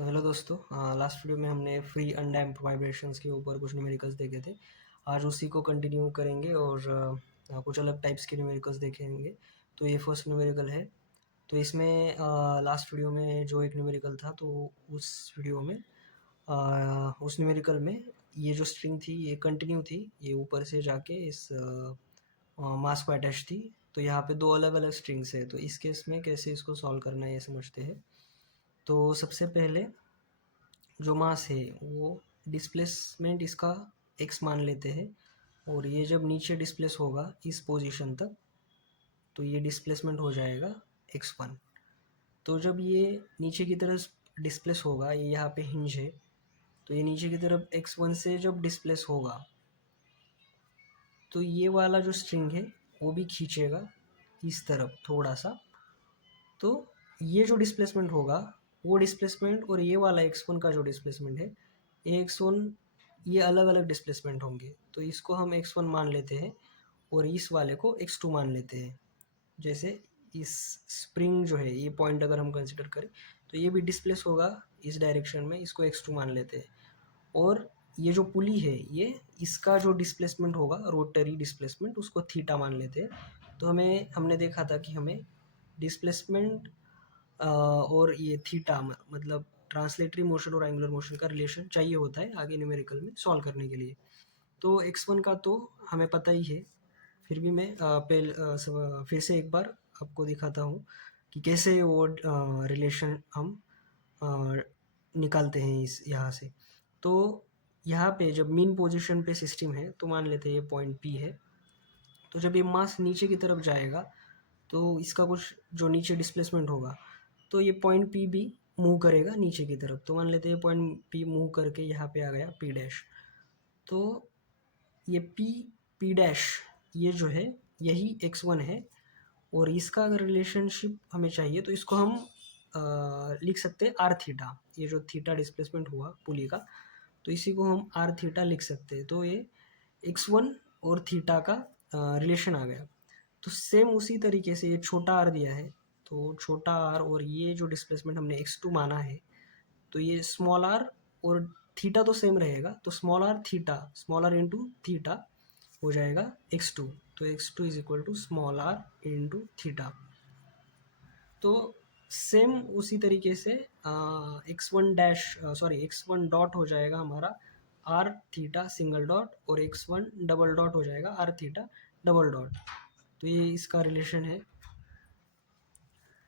तो हेलो दोस्तों, last video में हमने फ्री अनडैम्प्ड वाइब्रेशंस के ऊपर कुछ न्यूमेरिकल्स देखे थे। आज उसी को कंटिन्यू करेंगे और कुछ अलग टाइप्स के न्यूमेरिकल्स देखेंगे। तो ये फर्स्ट न्यूमेरिकल है। तो इसमें लास्ट वीडियो में जो एक न्यूमेरिकल था, तो उस वीडियो में उस न्यूमेरिकल में ये जो स्ट्रिंग थी ये कंटिन्यू थी, ये ऊपर से जाके इस मास को अटैच थी। तो यहाँ पे दो अलग अलग स्ट्रिंग्स है, तो इस केस में कैसे इसको सॉल्व करना है ये समझते हैं। तो सबसे पहले जो मास है वो डिस्प्लेसमेंट इसका x मान लेते हैं, और ये जब नीचे डिस्प्लेस होगा इस पोजीशन तक, तो ये डिस्प्लेसमेंट हो जाएगा x1। तो जब ये नीचे की तरफ डिस्प्लेस होगा, ये यहाँ पे हिंज है, तो ये नीचे की तरफ x1 से जब डिस्प्लेस होगा तो ये वाला जो स्ट्रिंग है वो भी खींचेगा इस तरफ थोड़ा सा। तो ये जो डिस्प्लेसमेंट होगा वो डिस्प्लेसमेंट और ये वाला x1 का जो डिस्प्लेसमेंट है, ये x1 ये अलग अलग डिस्प्लेसमेंट होंगे। तो इसको हम x1 मान लेते हैं और इस वाले को x2 मान लेते हैं। जैसे इस स्प्रिंग जो है, ये पॉइंट अगर हम कंसिडर करें तो ये भी डिस्प्लेस होगा इस डायरेक्शन में, इसको x2 मान लेते हैं। और ये जो पुली है, ये इसका जो डिस्प्लेसमेंट होगा रोटरी डिस्प्लेसमेंट, उसको थीटा मान लेते हैं। तो हमने देखा था कि हमें डिस्प्लेसमेंट और ये थीटा मतलब ट्रांसलेटरी मोशन और एंगुलर मोशन का रिलेशन चाहिए होता है आगे न्यूमेरिकल में सॉल्व करने के लिए। तो x1 का तो हमें पता ही है, फिर भी मैं फिर से एक बार आपको दिखाता हूँ कि कैसे वो रिलेशन हम अ, निकालते हैं इस यहाँ से। तो यहाँ पे जब मीन पोजीशन पे सिस्टम है तो मान लेते हैं ये पॉइंट P है। तो जब ये मास नीचे की तरफ जाएगा तो इसका कुछ जो नीचे डिस्प्लेसमेंट होगा, तो ये पॉइंट P भी मूव करेगा नीचे की तरफ। तो मान लेते हैं पॉइंट P मूव करके यहाँ पे आ गया P डैश। तो ये P डैश ये जो है यही x1 है, और इसका अगर रिलेशनशिप हमें चाहिए तो इसको हम लिख सकते हैं आर थीटा। ये जो थीटा डिस्प्लेसमेंट हुआ पुली का, तो इसी को हम आर थीटा लिख सकते हैं। तो ये x1 और थीटा का रिलेशन आ गया। तो सेम उसी तरीके से ये छोटा आर दिया है, तो छोटा आर और ये जो डिस्प्लेसमेंट हमने x2 माना है, तो ये स्मॉल आर और थीटा तो सेम रहेगा, तो स्मॉल आर इंटू थीटा हो जाएगा x2। तो x2 is equal to small r into theta. तो सेम उसी तरीके से x1 डॉट हो जाएगा हमारा आर थीटा सिंगल डॉट, और x1 डबल डॉट हो जाएगा आर थीटा डबल डॉट। तो ये इसका रिलेशन है।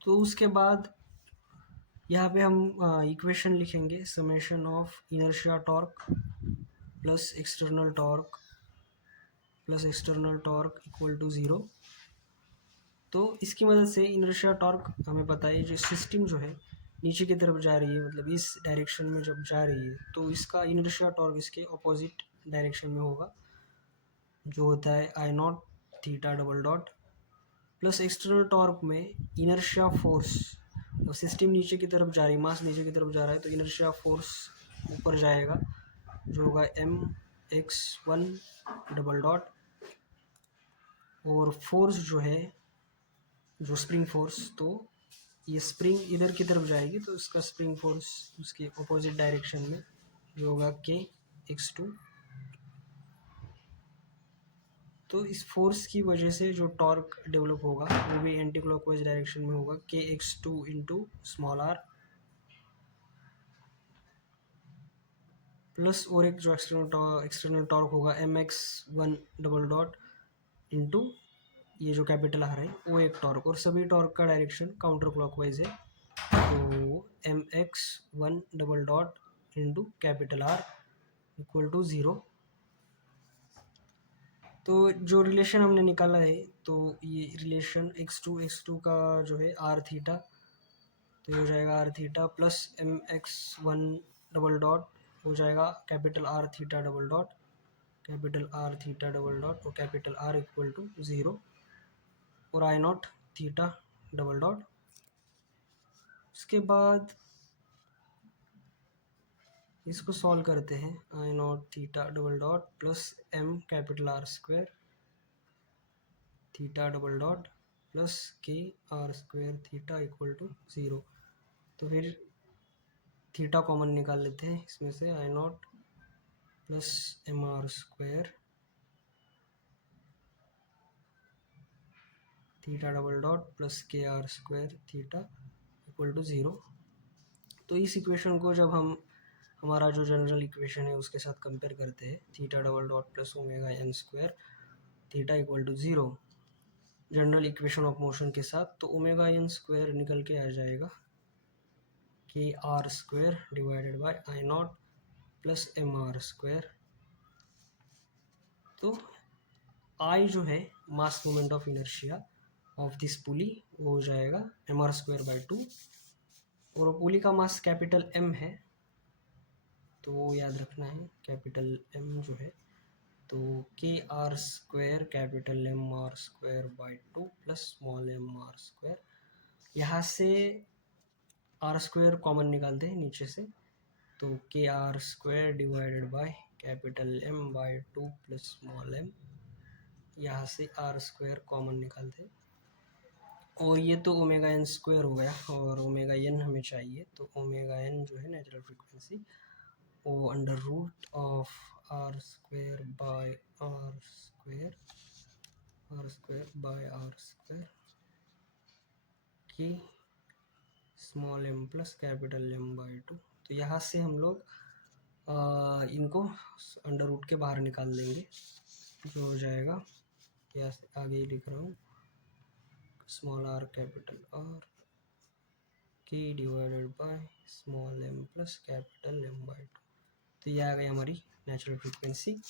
तो उसके बाद यहाँ पे हम इक्वेशन लिखेंगे, summation of inertia torque plus external torque equal to 0। तो इसकी मदद से इनर्शिया टॉर्क हमें पता है, जो सिस्टम जो है नीचे की तरफ जा रही है, मतलब इस डायरेक्शन में जब जा रही है, तो इसका इनर्शिया टॉर्क इसके ऑपोजिट डायरेक्शन में होगा, जो होता है I not theta double dot. Plus external torque में इनर्शिया फोर्स, तो सिस्टम नीचे की तरफ जा रही है, मास नीचे की तरफ जा रहा है, तो इनर्शिया फोर्स ऊपर जाएगा, जो होगा mx1 डबल डॉट। और फोर्स जो है, जो स्प्रिंग फोर्स, तो ये स्प्रिंग इधर की तरफ जाएगी, तो इसका स्प्रिंग फोर्स उसके अपोजिट डायरेक्शन में, जो होगा kx2। तो इस फोर्स की वजह से जो टॉर्क डेवलप होगा वो भी एंटी क्लॉकवाइज डायरेक्शन में होगा, kx2 into small are, plus और एक जो एक्सटर्नल टॉर्क होगा mx1 डबल डॉट इंटू ये जो कैपिटल आर है वो एक टॉर्क, और सभी टॉर्क का डायरेक्शन काउंटर क्लॉकवाइज है, तो mx1 double dot into capital are equal to 0। तो जो रिलेशन हमने निकाला है, तो ये रिलेशन x2 का जो है आर थीटा, तो ये हो जाएगा r theta plus mx1 double dot हो जाएगा capital R theta double dot, capital R theta double dot, और कैपिटल आर इक्वल टू 0, और I not theta double dot. उसके बाद इसको सॉल्व करते हैं, I not theta double dot plus m capital R square theta double dot plus k R square theta equal to 0। तो फिर theta common निकाल लेते हैं इसमें से, I not plus m are square theta double dot plus k are square theta equal to 0। तो इस equation को जब हम हमारा जो जनरल इक्वेशन है उसके साथ कंपेयर करते हैं, theta double dot plus omega n square theta equal to 0 general equation of motion के साथ, तो ओमेगा एन स्क्वायर निकल के आ जाएगा k are square divided by I not plus m are square. तो आई जो है mass moment of inertia of this pulley वो हो जाएगा एम आर स्क्वायर बाई 2, और वो पुली का मास कैपिटल एम है, तो वो याद रखना है कैपिटल एम जो है, तो k are square capital M are square by 2 plus small m are square. यहाँ से आर स्क्वायर कॉमन निकालते हैं नीचे से, तो k are square divided by capital M by 2 plus small m, यहाँ से आर स्क्वायर कॉमन निकालते हैं, और ये तो ओमेगा एन स्क्वायर हो गया, और ओमेगा एन हमें चाहिए, तो ओमेगा एन जो है नेचुरल फ्रीक्वेंसी वो under root of R square by R square by R square की small m plus capital M by 2। तो यहाँ से हम लोग इनको अंडर रूट के बाहर निकाल देंगे, जो हो जाएगा, क्या आगे ही लिख रहा हूँ, स्मॉल आर कैपिटल आर की divided by small m plus capital M by 2। तो ये आ गई हमारी नेचुरल फ्रीक्वेंसी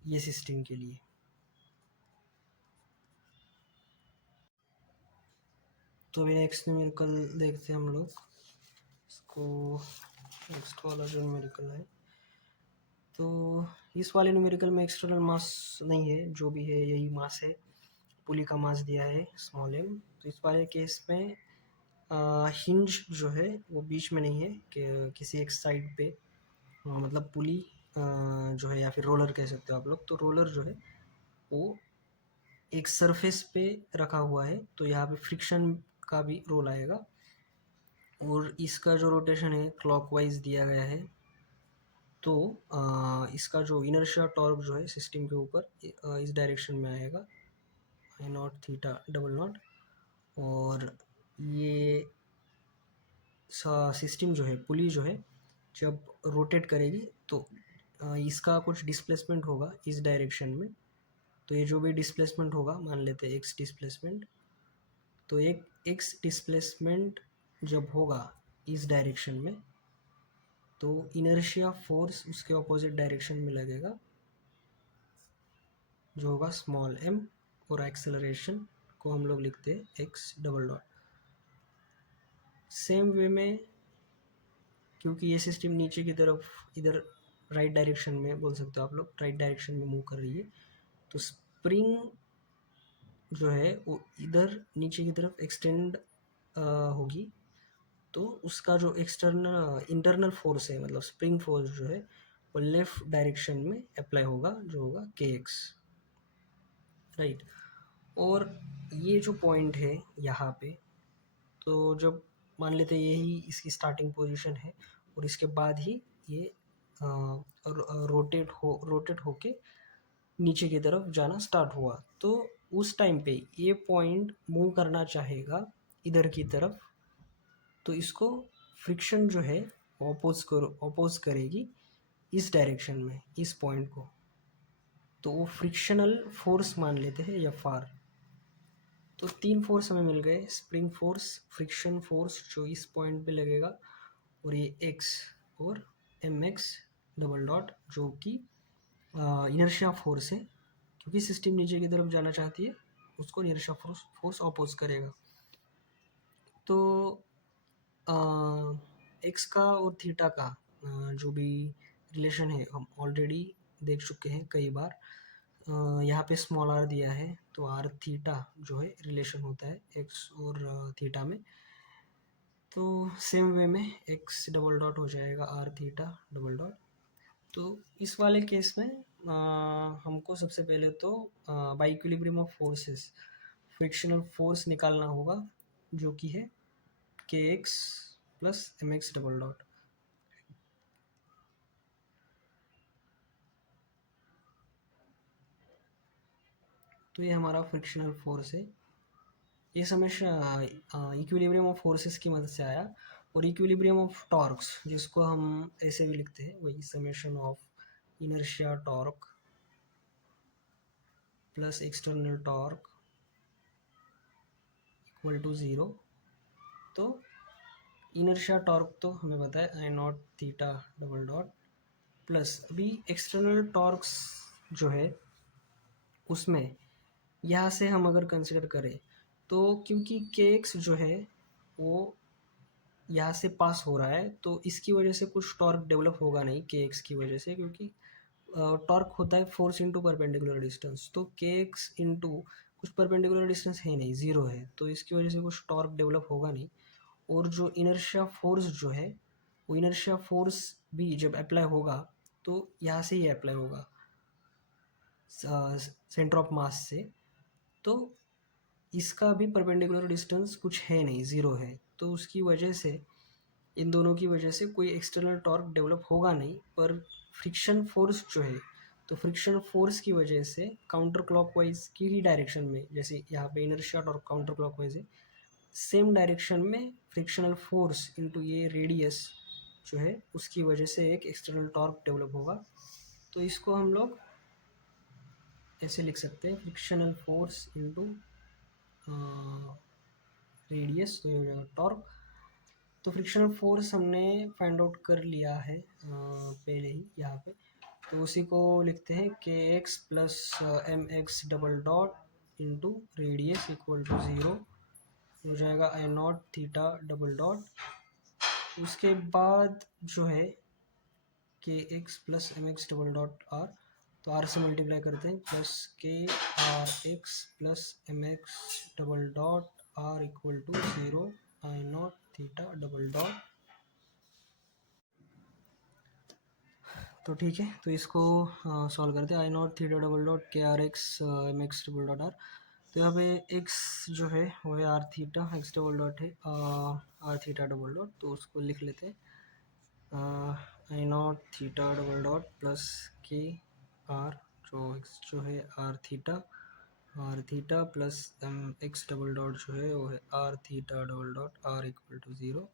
ये सिस्टम के लिए। तो अभी नेक्स्ट न्यूमेरिकल देखते हैं हम लोग इसको। नेक्स्ट वाला जो न्यूमेरिकल है, तो इस वाले न्यूमेरिकल में एक्सटर्नल मास नहीं है, जो भी है यही मास है, पुली का मास दिया है स्मॉल एम। तो इस वाले केस में हिंज जो है वो बीच में नहीं है कि किसी एक साइड पे, मतलब पुली जो है, या फिर रोलर कह सकते हो आप लोग, तो रोलर जो है वो एक सरफेस पे रखा हुआ है, तो यहाँ पे फ्रिक्शन का भी रोल आएगा, और इसका जो रोटेशन है क्लॉकवाइज दिया गया है, तो इसका जो इनर्शिया टॉर्क जो है सिस्टम के ऊपर इस डायरेक्शन में आएगा, I not theta double not, और ये सिस्टम जो है, पुली जो है, जब रोटेट करेगी तो इसका कुछ डिस्प्लेसमेंट होगा इस डायरेक्शन में, तो ये जो भी डिस्प्लेसमेंट होगा, मान लेते हैं एक्स डिस्प्लेसमेंट, तो एक एक्स डिस्प्लेसमेंट जब होगा इस डायरेक्शन में, तो इनर्शिया फोर्स उसके ऑपोजिट डायरेक्शन में लगेगा, जो होगा स्मॉल एम, और एक्सेलरेशन को हम लोग लिखते हैं x double dot. Same way में, क्योंकि ये सिस्टम नीचे की तरफ इधर राइट डायरेक्शन में बोल सकते हो आप लोग, राइट डायरेक्शन में मूव कर रही है, तो स्प्रिंग जो है वो इधर नीचे की तरफ एक्सटेंड होगी, तो उसका जो इंटरनल फोर्स है, मतलब स्प्रिंग फोर्स जो है, वो लेफ्ट डायरेक्शन में अप्लाई होगा, जो होगा के एक्स, राइट। और ये जो पॉइंट है यहाँ पे, तो जब मान लेते यही इसकी स्टार्टिंग पोजीशन है, और इसके बाद ही ये रोटेट होके नीचे की तरफ जाना स्टार्ट हुआ, तो उस टाइम पे ये पॉइंट मूव करना चाहेगा इधर की तरफ, तो इसको फ्रिक्शन जो है अपोज करेगी इस डायरेक्शन में, इस पॉइंट को, तो वो फ्रिक्शनल फोर्स मान लेते हैं एफ आर। तो 3 फोर्स हमें मिल गए, स्प्रिंग फोर्स, फ्रिक्शन फोर्स जो इस पॉइंट पे लगेगा, और ये एक्स और एम एक्स डबल डॉट जो कि इनर्शिया फोर्स है, क्योंकि सिस्टम नीचे की तरफ जाना चाहती है, उसको इनर्शिया फोर्स अपोज करेगा। तो एक्स का और थीटा का जो भी रिलेशन है हम ऑलरेडी देख चुके हैं कई बार। यहाँ पे स्मॉल आर दिया है, तो आर थीटा जो है रिलेशन होता है एक्स और थीटा में, तो सेम वे में एक्स डबल डॉट हो जाएगा आर थीटा डबल डॉट। तो इस वाले केस में हमको सबसे पहले तो by equilibrium of forces frictional force निकालना होगा, जो कि है k x plus m x double dot. तो ये हमारा फ्रिक्शनल फोर्स है। ये हमेशा इक्विलिब्रियम ऑफ फोर्सेस की मदद से आया। और इक्विलिब्रियम ऑफ टॉर्क्स, जिसको हम ऐसे भी लिखते हैं, वही summation of inertia torque plus external torque equal to 0। तो इनर्शिया टॉर्क तो हमें पता है I not theta double dot plus अभी एक्सटर्नल टॉर्क्स जो है उसमें यहाँ से हम अगर कंसिडर करें तो क्योंकि के एक्स जो है वो यहाँ से पास हो रहा है, तो इसकी वजह से कुछ टॉर्क डेवलप होगा नहीं के एक्स की वजह से, क्योंकि टॉर्क होता है फोर्स इंटू परपेंडिकुलर डिस्टेंस। तो के एक्स इंटू कुछ परपेंडिकुलर डिस्टेंस है नहीं, ज़ीरो है, तो इसकी वजह से कुछ टॉर्क डेवलप होगा नहीं। और जो इनर्शिया फोर्स जो है, वो इनर्शिया फोर्स भी जब अप्लाई होगा तो यहाँ से ही अप्लाई होगा सेंटर ऑफ मास से। तो इसका भी परपेंडिकुलर डिस्टेंस कुछ है नहीं, ज़ीरो है, तो उसकी वजह से इन दोनों की वजह से कोई एक्सटर्नल टॉर्क डेवलप होगा नहीं। पर फ्रिक्शन फोर्स जो है, तो फ्रिक्शन फोर्स की वजह से काउंटर क्लॉकवाइज की ही डायरेक्शन में, जैसे यहाँ पे इनर्शिया टॉर्क काउंटर क्लॉकवाइज है, सेम डायरेक्शन में फ्रिक्शनल फोर्स इनटू ये रेडियस जो है उसकी वजह से एक एक्सटर्नल टॉर्क डेवलप होगा। तो इसको हम लोग ऐसे लिख सकते हैं, फ्रिक्शनल फोर्स इनटू रेडियस, तो ये हो जाएगा टॉर्क। तो फ्रिक्शनल फोर्स हमने फाइंड आउट कर लिया है पहले ही यहाँ पे, तो उसी को लिखते हैं k x plus m x double dot into radius equal to 0 हो जाएगा I not theta double dot. उसके बाद जो है k x plus m x double dot are, तो आर से मल्टीप्लाई करते हैं, plus k are x plus m x double dot are equal to 0 I not theta double dot. तो ठीक है, तो इसको सॉल्व करते हैं, I not theta double dot k are x m x double dot are. तो यहाँ पे एक्स जो है वो है R theta, x double dot है आर थीटा डबल डॉट, तो उसको लिख लेते हैं I not theta double dot plus k R जो एक्स जो है R theta plus m x double dot जो है वो है R theta double dot are equal to 0।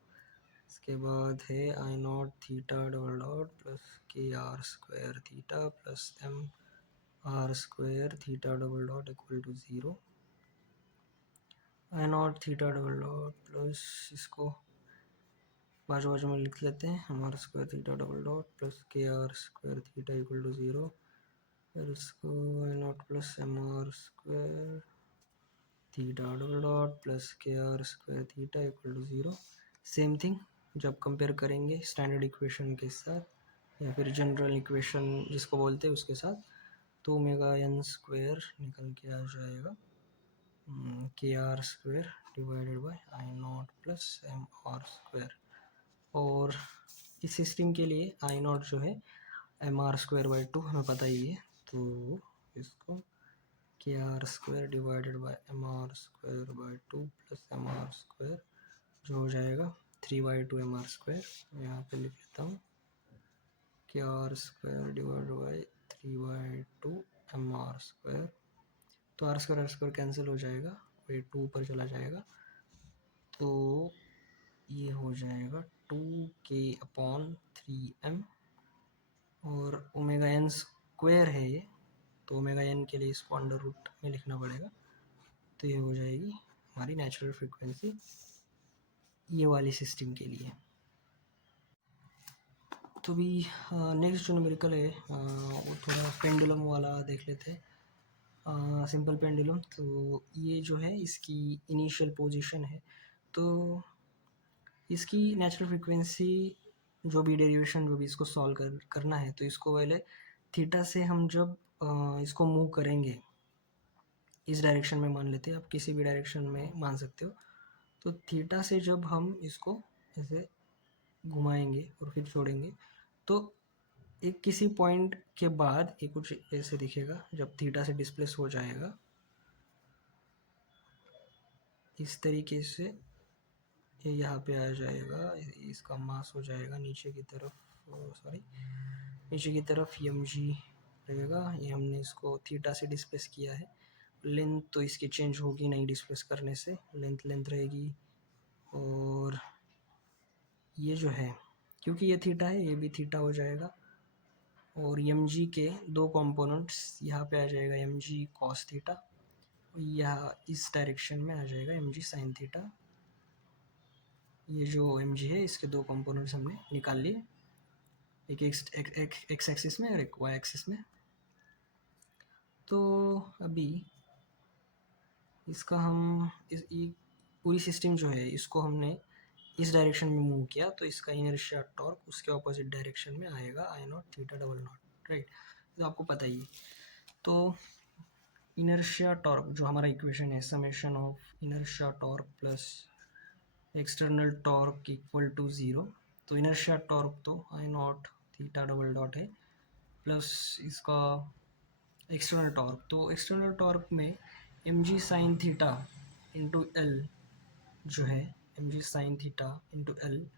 इसके बाद है I not theta double dot plus k are square theta plus m are square theta double dot equal to 0। I not theta double dot plus इसको बाजू बाजू में लिख लेते हैं, m are square theta double dot plus k are square theta equal to 0। फिर इसको I not plus m are square theta double dot plus k are square theta equal to 0। Same thing जब compare करेंगे standard equation के साथ या फिर general equation जिसको बोलते हैं उसके साथ, तो ओमेगा एन स्क्वायर निकल के आ जाएगा k are square divided by I not plus m are square. और इस सिस्टम के लिए आई नॉट जो है एम आर स्क्वायर बाई 2 हमें पता ही है, तो इसको k are square divided by m are square by 2 plus m are square जो हो जाएगा 3/2 एम आर स्क्वायर। यहाँ पे लिख लेता हूँ k are square divide by 3/2 m are square. तो आर स्क्वायर कैंसिल हो जाएगा, ये 2 ऊपर चला जाएगा, तो ये हो जाएगा 2k/3m। और ओमेगा एन स्क्वायर है ये, तो ओमेगा एन के लिए इसको अंडर रूट में लिखना पड़ेगा, तो ये हो जाएगी हमारी नेचुरल फ्रीक्वेंसी ये वाली सिस्टम के लिए। तो भी नेक्स्ट जो न्यूमेरिकल है वो थोड़ा पेंडुलम वाला देख लेते हैं, सिंपल पेंडुलम। तो ये जो है इसकी इनिशियल पोजीशन है, तो इसकी नेचुरल फ्रीक्वेंसी जो भी डेरिवेशन जो भी इसको सॉल्व करना है, तो इसको पहले थीटा से हम जब इसको मूव करेंगे इस डायरेक्शन में, मान लेते हैं, आप किसी भी डायरेक्शन में मान सकते हो, तो थीटा से जब हम इसको ऐसे घुमाएंगे और फिर छोड़ेंगे, तो एक किसी पॉइंट के बाद ये कुछ ऐसे दिखेगा जब थीटा से डिस्प्लेस हो जाएगा इस तरीके से, ये यहाँ पे आ जाएगा, इसका मास हो जाएगा नीचे की तरफ, नीचे की तरफ एम जी रहेगा, ये हमने इसको थीटा से डिस्प्लेस किया है। लेंथ तो इसकी चेंज होगी नहीं डिस्प्लेस करने से, लेंथ रहेगी। और ये जो है, क्योंकि ये थीटा है, ये भी थीटा हो जाएगा। और एम जी के दो कंपोनेंट्स यहाँ पे आ जाएगा, एम जी कॉस थीटा, या इस डायरेक्शन में आ जाएगा एम जी साइन थीटा। ये जो एम जी है इसके दो कंपोनेंट्स हमने निकाल लिए, एक एक्स एक्सिस में और एक वाई एक्सिस में। तो अभी इसका हम पूरी सिस्टम जो है इसको हमने इस डायरेक्शन में मूव किया, तो इसका इनर्शिया टॉर्क उसके ऑपोजिट डायरेक्शन में आएगा, I not theta double nought, right. तो आपको पता ही। तो इनर्शिया टॉर्क जो हमारा इक्वेशन है, summation of inertia torque plus external torque equal to 0। तो इनर्शिया टॉर्क तो I not theta double dot है, प्लस इसका एक्सटर्नल टॉर्क, तो एक्सटर्नल टॉर्क में m g sine theta into l जो है, m g sine theta into l.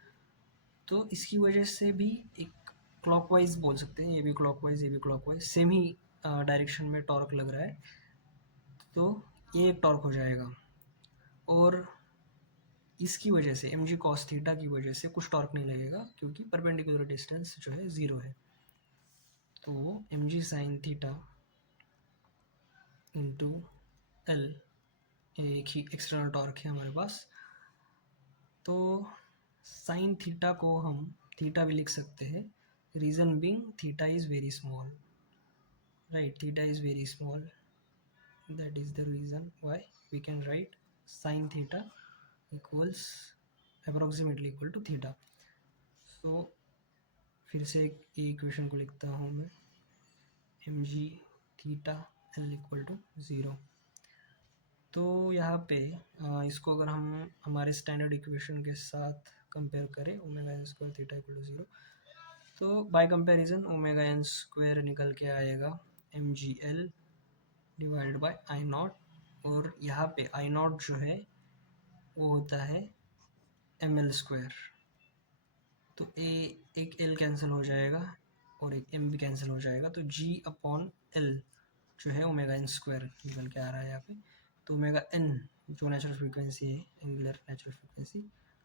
तो इसकी वजह से भी एक क्लॉकवाइज बोल सकते हैं, ये भी क्लॉकवाइज ये भी क्लॉकवाइज, सेम ही डायरेक्शन में टॉर्क लग रहा है, तो ये एक टॉर्क हो जाएगा। और इसकी वजह से एम जी कॉस थीटा की वजह से कुछ टॉर्क नहीं लगेगा, क्योंकि परपेंडिकुलर डिस्टेंस जो है 0 है। तो m g sine theta into l, एक ही एक्सटर्नल टॉर्क है हमारे पास। तो साइन थीटा को हम थीटा भी लिख सकते हैं, reason being theta is very small, right, theta is very small, that is the reason why we can write sin theta equals approximately equal to theta. So फिर से एक इक्वेशन को लिखता हूँ मैं, m g theta l equal to 0। तो यहाँ पे इसको अगर हम हमारे स्टैंडर्ड इक्वेशन के साथ कंपेयर करें, omega n square theta equal to 0, तो by comparison omega n square निकल के आएगा m g l divided by I naught. और यहाँ पे आई नॉट जो है वो होता है एम एल स्क्वायर, तो एक एल कैंसिल हो जाएगा और एक एम भी कैंसिल हो जाएगा, तो जी अपॉन एल जो है ओमेगा एन स्क्वायर निकल के आ रहा है यहाँ पे। तो ओमेगा एन जो नेचुरल फ्रीक्वेंसी है, angular natural frequency,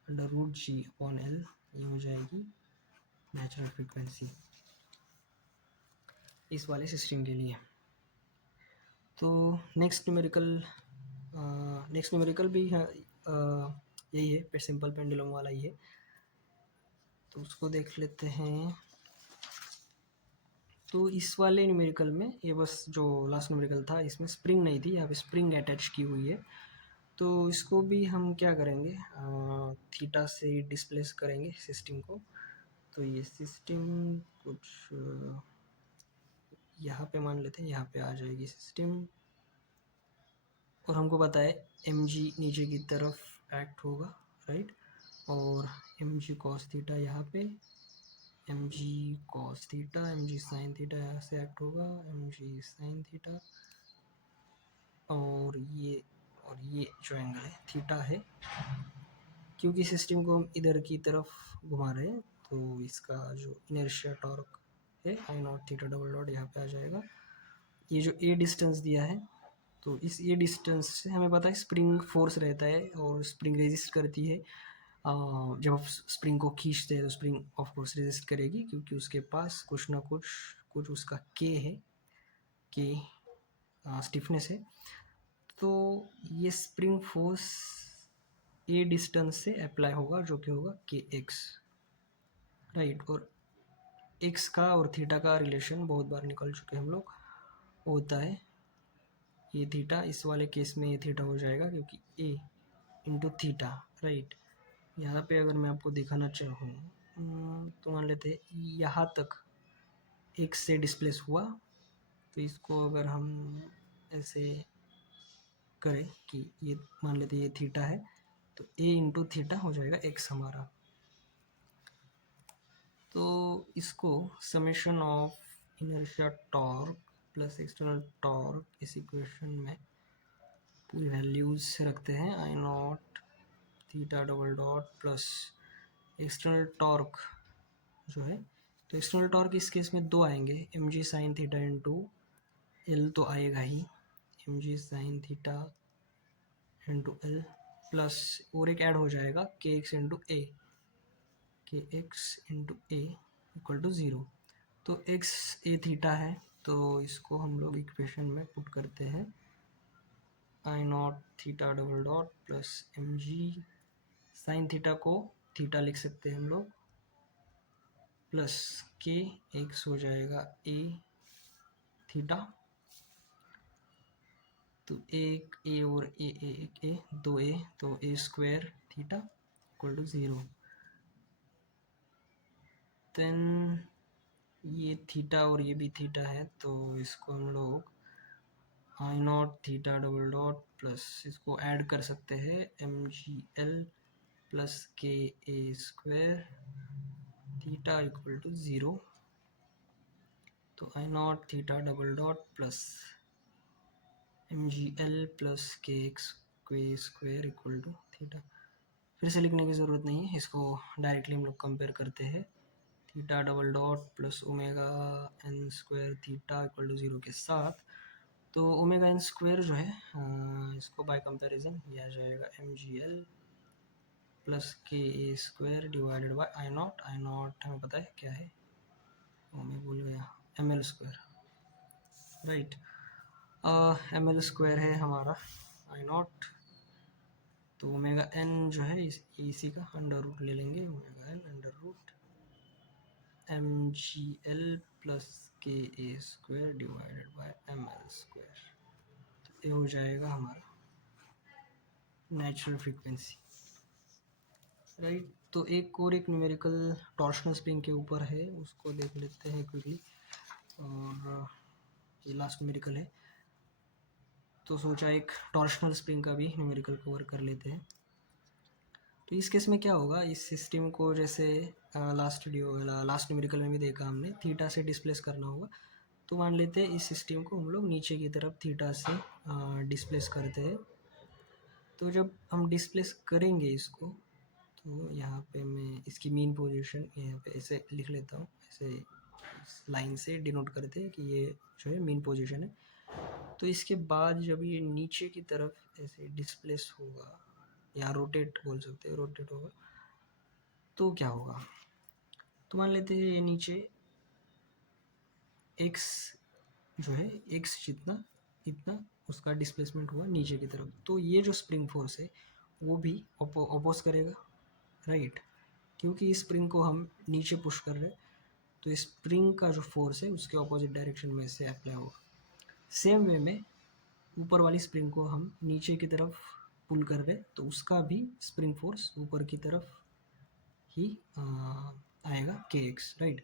under root g upon l, ये हो जाएगी नेचुरल फ्रीक्वेंसी इस वाले सिस्टम के लिए। तो नेक्स्ट न्यूमेरिकल भी है, यही है, सिंपल पेंडुलम वाला ही है, तो उसको देख लेते हैं। तो इस वाले न्यूमेरिकल में ये बस जो लास्ट न्यूमेरिकल था इसमें स्प्रिंग नहीं थी, यहाँ पे स्प्रिंग अटैच की हुई है। तो इसको भी हम क्या करेंगे, थीटा से डिस्प्लेस करेंगे सिस्टम को। तो ये सिस्टम कुछ यहाँ पे मान लेते हैं, यहाँ पे आ जाएगी सिस्टम, और हमको पता है एम जी नीचे की तरफ एक्ट होगा, राइट। और एम जी कॉस थीटा यहाँ पे, m g cos theta, m g sine theta यहाँ से एक्ट होगा, एम जी साइन थीटा, और ये जो एंगल है थीटा है, क्योंकि सिस्टम को हम इधर की तरफ घुमा रहे हैं, तो इसका जो इनर्शिया टॉर्क है I not theta double dot यहाँ पे आ जाएगा। ये जो ए डिस्टेंस दिया है, तो इस ये डिस्टेंस से हमें पता है स्प्रिंग फोर्स रहता है और स्प्रिंग रेजिस्ट करती है। जब आप स्प्रिंग को खींचते हैं तो स्प्रिंग ऑफ कोर्स रेजिस्ट करेगी, क्योंकि उसके पास कुछ ना कुछ उसका के है, के स्टिफनेस है। तो ये स्प्रिंग फोर्स ए डिस्टेंस से अप्लाई होगा, जो कि होगा के एक्स, राइट। और एक्स का और थीटा का रिलेशन बहुत बार निकल चुके हम लोग, होता है ये थीटा, इस वाले केस में ये थीटा हो जाएगा, क्योंकि ए इंटू थीटा, राइट। यहाँ पे अगर मैं आपको दिखाना चाहूँ तो मान लेते हैं यहाँ तक एक्स से डिस्प्लेस हुआ, तो इसको अगर हम ऐसे करें कि ये मान लेते हैं ये थीटा है, तो ए इंटू थीटा हो जाएगा एक्स हमारा। तो इसको summation of inertia torque plus external torque इस इक्वेशन में पूरी वैल्यूज रखते हैं, I not theta double dot plus external torque जो है, तो एक्सटर्नल टॉर्क इस केस में दो आएंगे, m g sine theta into l तो आएगा ही, m g sine theta into l plus और एक ऐड हो जाएगा के x into a, k x into a equal to 0। तो एक्स ए थीटा है, तो इसको हम लोग इक्वेशन में पुट करते हैं I not theta double dot plus m g sine theta को थीटा लिख सकते हैं हम लोग, प्लस के एक्स हो जाएगा ए थीटा, तो एक ए और एक ए दो ए, तो a square theta equal to 0। Then ये थीटा और ये भी थीटा है, तो इसको हम लोग I not theta double dot plus इसको ऐड कर सकते हैं m g l plus k a square theta equal to 0। तो I not theta double dot plus m g l plus k x square equal to theta. फिर से लिखने की ज़रूरत नहीं है, इसको डायरेक्टली हम लोग कंपेयर करते हैं। Theta double dot plus omega n square theta equal to 0 के साथ, तो ओमेगा एन स्क्वायर जो है इसको बाय कंपैरिजन ये आ जाएगा M g l plus k a square divided by I nought हमें पता है क्या है, मैं भूल गया, m l square, right. M l square है हमारा आई नॉट, तो ओमेगा एन जो है इसी का अंडर रूट ले लेंगे, omega n under root m g l plus k a square divided by m l square, तो ये हो जाएगा हमारा नेचुरल फ्रीक्वेंसी, राइट। तो एक न्यूमेरिकल टॉर्शनल स्प्रिंग के ऊपर है, उसको देख लेते हैं क्विकली, और ये लास्ट न्यूमेरिकल है, तो सोचा एक टॉर्शनल स्प्रिंग का भी न्यूमेरिकल कवर कर लेते हैं। तो इस केस में क्या होगा, इस सिस्टम को जैसे लास्ट न्यूमेरिकल में भी देखा हमने, थीटा से डिस्प्लेस करना होगा। तो मान लेते हैं इस सिस्टम को हम लोग नीचे की तरफ थीटा से डिस्प्लेस करते हैं। तो जब हम डिस्प्लेस करेंगे इसको, तो यहाँ पे मैं इसकी मीन पोजीशन यहाँ पे ऐसे लिख लेता हूँ, ऐसे लाइन से डिनोट करते हैं कि ये जो है मीन पोजीशन है। तो इसके बाद जब ये नीचे की तरफ ऐसे डिस्प्लेस होगा, या रोटेट बोल सकते हैं, रोटेट होगा, तो क्या होगा, तो मान लेते हैं ये नीचे x जो है x जितना इतना उसका डिस्प्लेसमेंट हुआ नीचे की तरफ, तो ये जो स्प्रिंग फोर्स है वो भी अपोज करेगा, राइट। क्योंकि इस स्प्रिंग को हम नीचे पुश कर रहे हैं, तो इस स्प्रिंग का जो फोर्स है उसके ऑपोजिट डायरेक्शन में से अप्लाई होगा। सेम वे में ऊपर वाली स्प्रिंग को हम नीचे की तरफ पुल कर रहे हैं, तो उसका भी स्प्रिंग फोर्स ऊपर की तरफ ही आएगा के एक्स, राइट।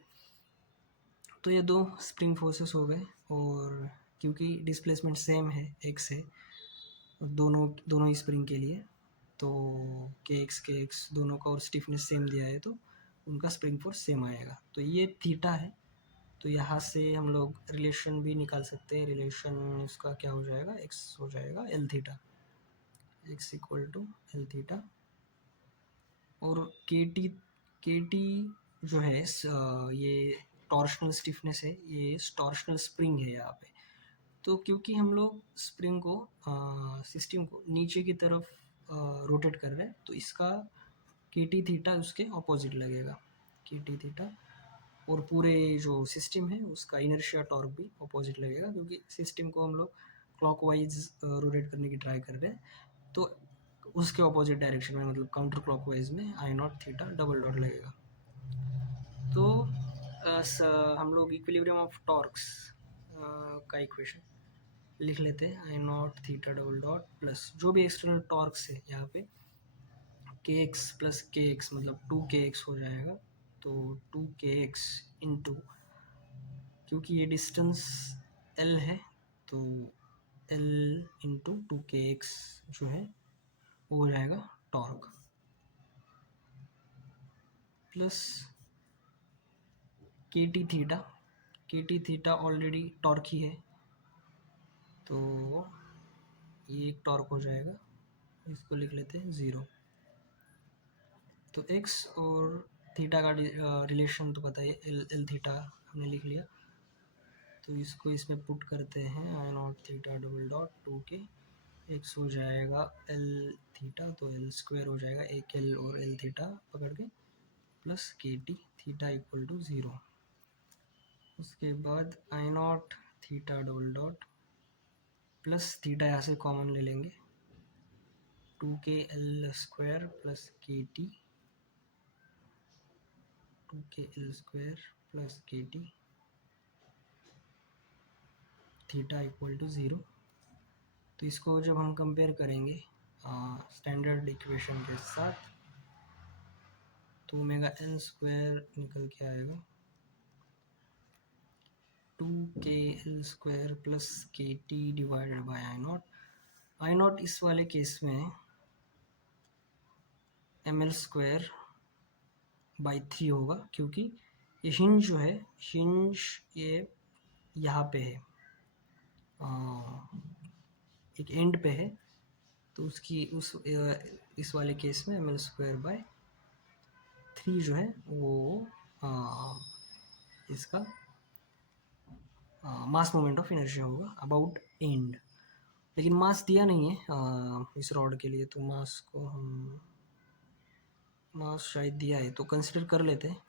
तो ये दो स्प्रिंग फोर्सेस हो गए, और क्योंकि डिस्प्लेसमेंट सेम है एक्स है दोनों ही स्प्रिंग के लिए, तो के एक्स दोनों का और स्टिफनेस सेम दिया है, तो उनका स्प्रिंग फोर्स सेम आएगा। तो ये थीटा है, तो यहाँ से हम लोग रिलेशन भी निकाल सकते हैं, रिलेशन इसका क्या हो जाएगा, एक्स हो जाएगा l theta, x equal to l theta, और के टी जो है ये टॉर्शनल स्टिफनेस है, ये टॉर्शनल स्प्रिंग है यहाँ पे। तो क्योंकि हम लोग स्प्रिंग को सिस्टम को नीचे की तरफ रोटेट कर रहे हैं, तो इसका के टी थीटा उसके ऑपोजिट लगेगा, के टी थीटा, और पूरे जो सिस्टम है उसका इनर्शिया टॉर्क भी ऑपोजिट लगेगा, क्योंकि सिस्टम को हम लोग क्लॉकवाइज रोटेट करने की ट्राई कर रहे हैं, तो उसके ऑपोजिट डायरेक्शन में, मतलब काउंटर क्लॉकवाइज में I not theta double dot लगेगा। तो हम लोग इक्विलिब्रियम ऑफ टॉर्क्स का इक्वेशन लिख लेते हैं, I not theta double dot plus जो भी एक्सटर्नल टॉर्क्स है यहाँ पे के एक्स प्लस के एक्स, मतलब 2kx हो जाएगा, तो 2kx इंटू, क्योंकि ये डिस्टेंस l है, तो l इंटू 2kx जो है वो हो जाएगा torque, plus k t theta already torque ही है, तो ये एक टॉर्क हो जाएगा, इसको लिख लेते हैं 0। तो x और थीटा का रिलेशन तो पता है, एल थीटा हमने लिख लिया, तो इसको इसमें पुट करते हैं I not theta double dot 2k x हो जाएगा एल थीटा, तो एल स्क्वायर हो जाएगा एक एल और एल थीटा पकड़ के plus k t theta equal to 0। उसके बाद I not theta double dot plus theta यहाँ से कॉमन ले लेंगे 2k l square plus k t 2k l square plus k t theta equal to 0। तो इसको जब हम कंपेयर करेंगे स्टैंडर्ड इक्वेशन के साथ तो ओमेगा एन स्क्वायर निकल के आएगा 2k l square plus k t divided by I not इस वाले केस में एम एल स्क्वायर बाई 3 होगा, क्योंकि ये हिंज जो है हिंज ये यहाँ पे है एक एंड पे है, तो उसकी इस वाले केस में एम एल स्क्वायर बाय 3 जो है वो इसका मास मोमेंट ऑफ इनर्शिया होगा अबाउट एंड। लेकिन मास दिया नहीं है इस रॉड के लिए, तो मास को हम मास शायद दिया है तो कंसिडर कर लेते हैं,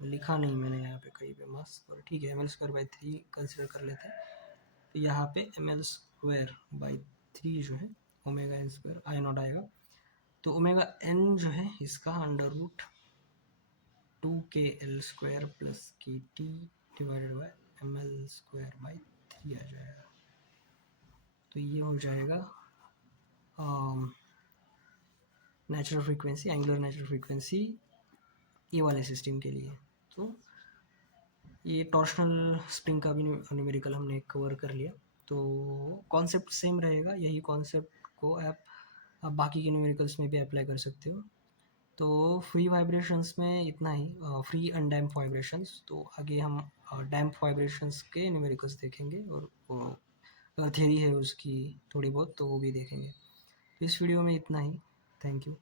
लिखा नहीं मैंने यहाँ पे कहीं पे मास, पर ठीक है m l square by 3 consider कर लेते हैं। तो यहाँ पे एम एल स्क्वायर बाई 3 जो है omega n square I nought आएगा, तो ओमेगा एन जो है इसका under root 2k l square plus k t divided by m l square by 3 आ जाएगा। तो ये हो जाएगा natural frequency, angular natural frequency ये वाले सिस्टम के लिए। तो ये टॉर्शनल स्प्रिंग का भी न्यूमेरिकल हमने कवर कर लिया। तो कॉन्सेप्ट सेम रहेगा, यही कॉन्सेप्ट को आप बाकी के न्यूमेरिकल्स में भी अप्लाई कर सकते हो। तो फ्री वाइब्रेशंस में इतना ही, फ्री अनडैम्प वाइब्रेशंस। तो आगे हम डैम्प वाइब्रेशंस के न्यूमेरिकल्स देखेंगे और थियरी है उसकी थोड़ी बहुत, तो वो भी देखेंगे। तो इस वीडियो में इतना ही। Thank you.